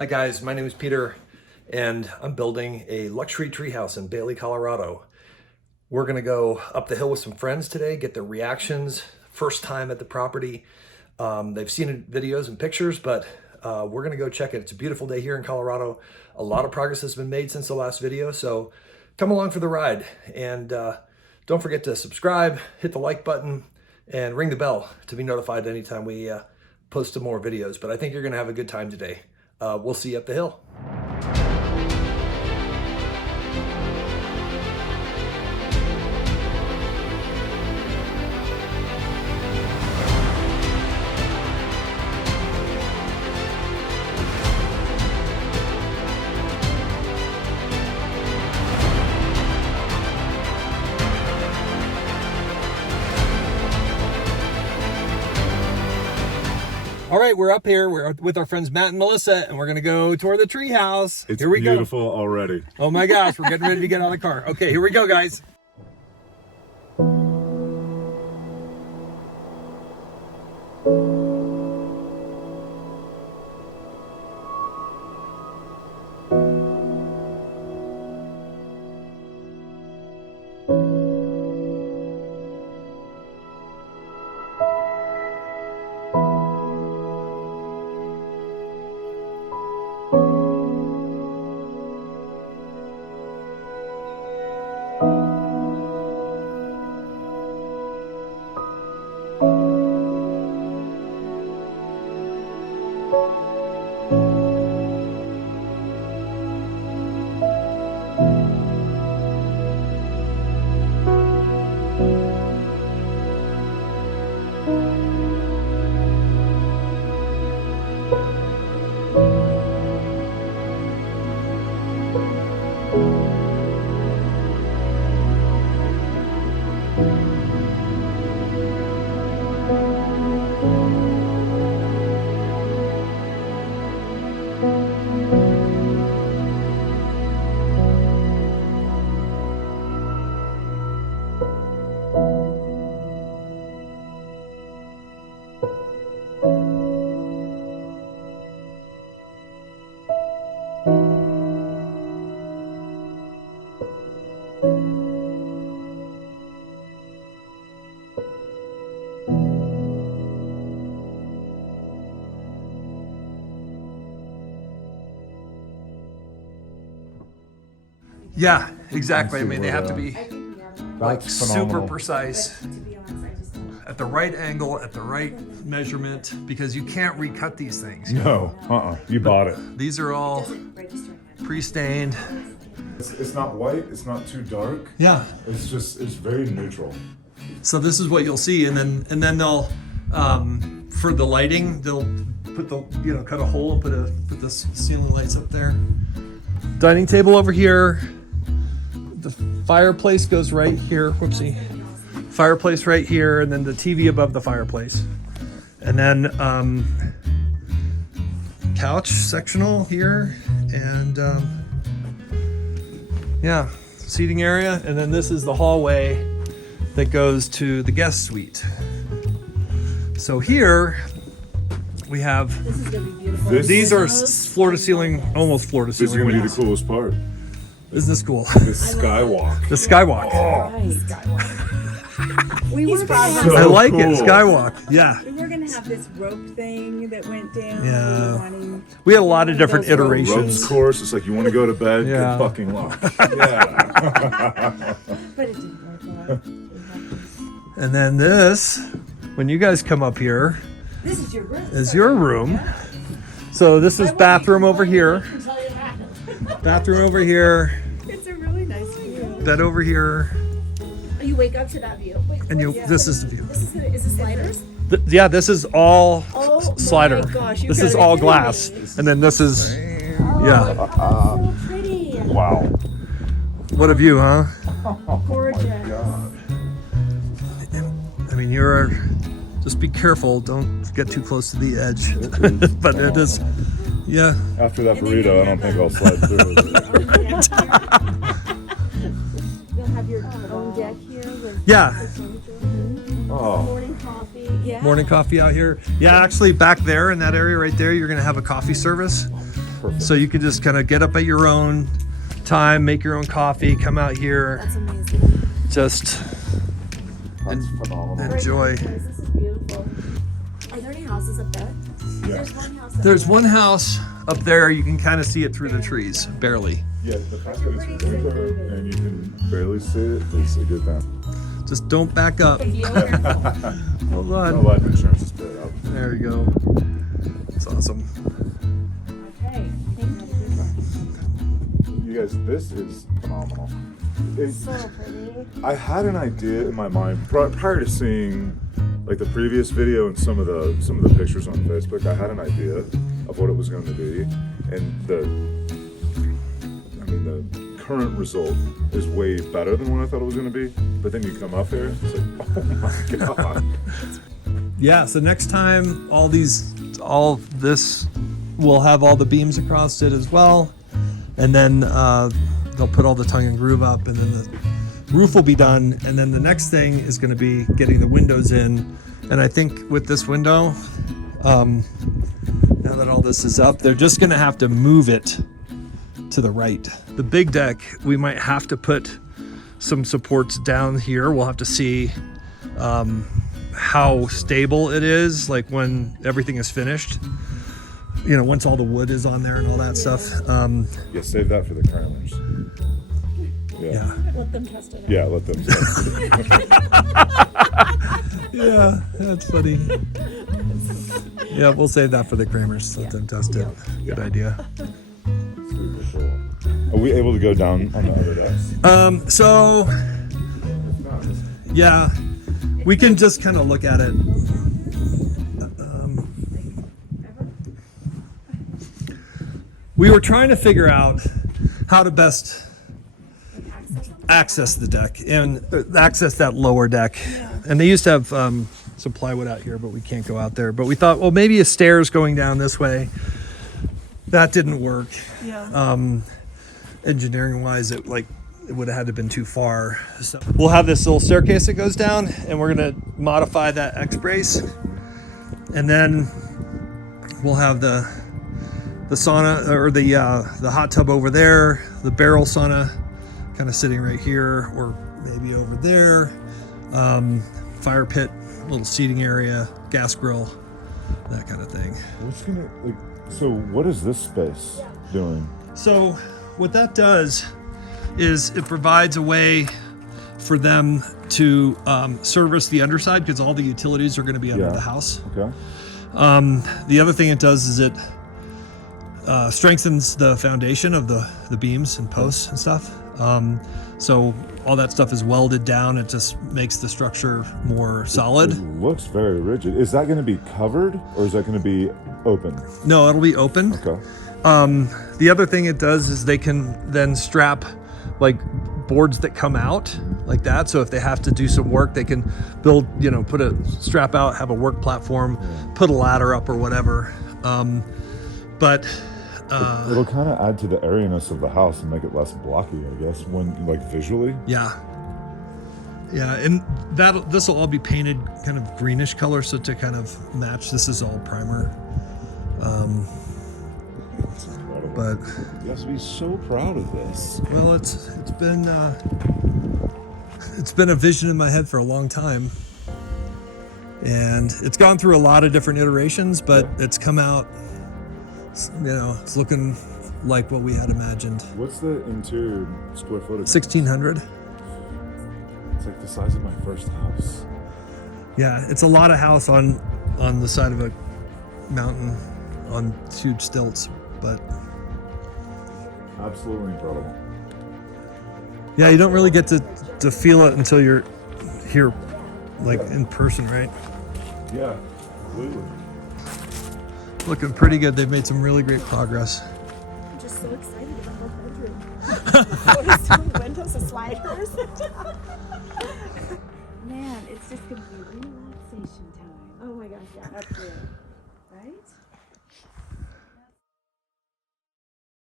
Hi guys, my name is Peter and I'm building a luxury treehouse in Bailey, Colorado. We're gonna go up the hill with some friends today, get their reactions, first time at the property. They've seen videos and pictures, but we're gonna go check it. It's a beautiful day here in Colorado. A lot of progress has been made since the last video, so come along for the ride. And don't forget to subscribe, hit the like button, and ring the bell to be notified anytime we post some more videos. But I think you're gonna have a good time today. We'll see you up the hill. All right, we're up here. We're with our friends Matt and Melissa, and we're gonna go tour the treehouse. It's here we beautiful go. already. Oh my gosh, we're getting ready to get out of the car. Okay, here we go, guys. Yeah, exactly. I mean, they have to be like super precise at the right angle, at the right measurement, because you can't recut these things. No, you bought it. These are all pre-stained. It's not white, it's not too dark. Yeah. It's very neutral. So this is what you'll see, and then they'll for the lighting, they'll put the cut a hole and put the ceiling lights up there. Dining table over here. The fireplace goes right here. Whoopsie. Fireplace right here, and then the TV above the fireplace. And then couch sectional here, and yeah, seating area. And then this is the hallway that goes to the guest suite. So here we have, this is gonna be beautiful. These are floor to ceiling, almost floor to This is ceiling. gonna be the coolest part. Isn't this cool? The skywalk. The skywalk. We were gonna have, So I like it, cool. skywalk. Yeah. we were gonna have this rope thing that went down. Yeah. We were wanting, We had a lot of different Those ropes. iterations. Ropes course, it's like you want to go to bed, Yeah. good fucking luck. Yeah. but it didn't work out. And then this, when you guys come up here, This is your room. is your room. So this is bathroom over here. Bathroom over here. It's a really nice view. Bed over here. You wake up to that view. Wait, And this is the view. is this sliders? Yeah, this is all Oh slider. my gosh, you This gotta is be all kidding glass. me. And then this is, yeah. So pretty. Wow. What a view, huh? Gorgeous. I mean, just be careful. Don't get too close to the edge. But it is, yeah. After that burrito, I don't think I'll slide through it. You'll have your own deck here with Yeah. Oh, morning coffee. Yeah. Morning coffee out here. Yeah, actually back there in that area right there, you're gonna have a coffee service. Perfect. So you can just kind of get up at your own time, make your own coffee, come out here, That's amazing. just That's phenomenal. enjoy. This is beautiful. Are there any houses up there? Yeah. There's one house up There's there. one house up there. You can kind of see it through the trees, barely. Yeah, the fact that it's winter and you can barely see it is a good thing. Just don't back up. Hold No on. life insurance is paid out. There you go. It's awesome. Okay. You guys, this is phenomenal. So pretty. I had an idea in my mind prior to seeing like the previous video and some of the pictures on Facebook. I had an idea of what it was going to be, and the current result is way better than what I thought it was going to be. But then you come up here, it's like, oh my god. Yeah, so next time all this will have all the beams across it as well. And then they'll put all the tongue and groove up, and then the roof will be done. And then the next thing is going to be getting the windows in. And I think with this window, now that all this is up, they're just going to have to move it to the right. The big deck, we might have to put some supports down here. We'll have to see how stable it is, like when everything is finished. You know, once all the wood is on there and all that stuff. Yeah, save that for the Kramers. Yeah. Let them test it out. Yeah, let them. Yeah, that's funny. Yeah, we'll save that for the Kramers. Let them test it. Good idea. Super cool. Are we able to go down on the other decks? So yeah, we can just kind of look at it. We were trying to figure out how to best access the deck and access that lower deck. And they used to have some plywood out here, but we can't go out there. But we thought, well, maybe a stairs going down this way. That didn't work. Yeah. Engineering wise, it would have had to been too far. So we'll have this little staircase that goes down, and we're gonna modify that X brace, and then we'll have the sauna or the hot tub over there, the barrel sauna kind of sitting right here or maybe over there, fire pit, little seating area, gas grill, that kind of thing. What's gonna like? So what is this space doing? So what that does is it provides a way for them to service the underside, because all the utilities are going to be under Yeah. the house. Okay. The other thing it does is it strengthens the foundation of the beams and posts and stuff. So all that stuff is welded down. It just makes the structure more solid. It looks very rigid. Is that going to be covered or is that going to be open? No, it'll be open. Okay. The other thing it does is they can then strap like boards that come out like that. So if they have to do some work, they can build, put a strap out, have a work platform, put a ladder up or whatever. But It'll kind of add to the airiness of the house and make it less blocky, I guess, when like visually. yeah, and this will all be painted kind of greenish color, so to kind of match. This is all primer. It's incredible. But You have to be so proud of this. well, it's been a vision in my head for a long time, and it's gone through a lot of different iterations, but it's come out. It's looking like what we had imagined. What's the interior square footage? 1,600. It's like the size of my first house. Yeah, it's a lot of house on the side of a mountain on huge stilts, but Absolutely incredible. yeah, you don't really get to feel it until you're here, like in person, right? Yeah, completely. Looking pretty good. They've made some really great progress. I'm just so excited about our bedroom. Notice the windows and sliders. Man, it's just gonna be relaxation time. Oh my gosh, yeah, Up there, right?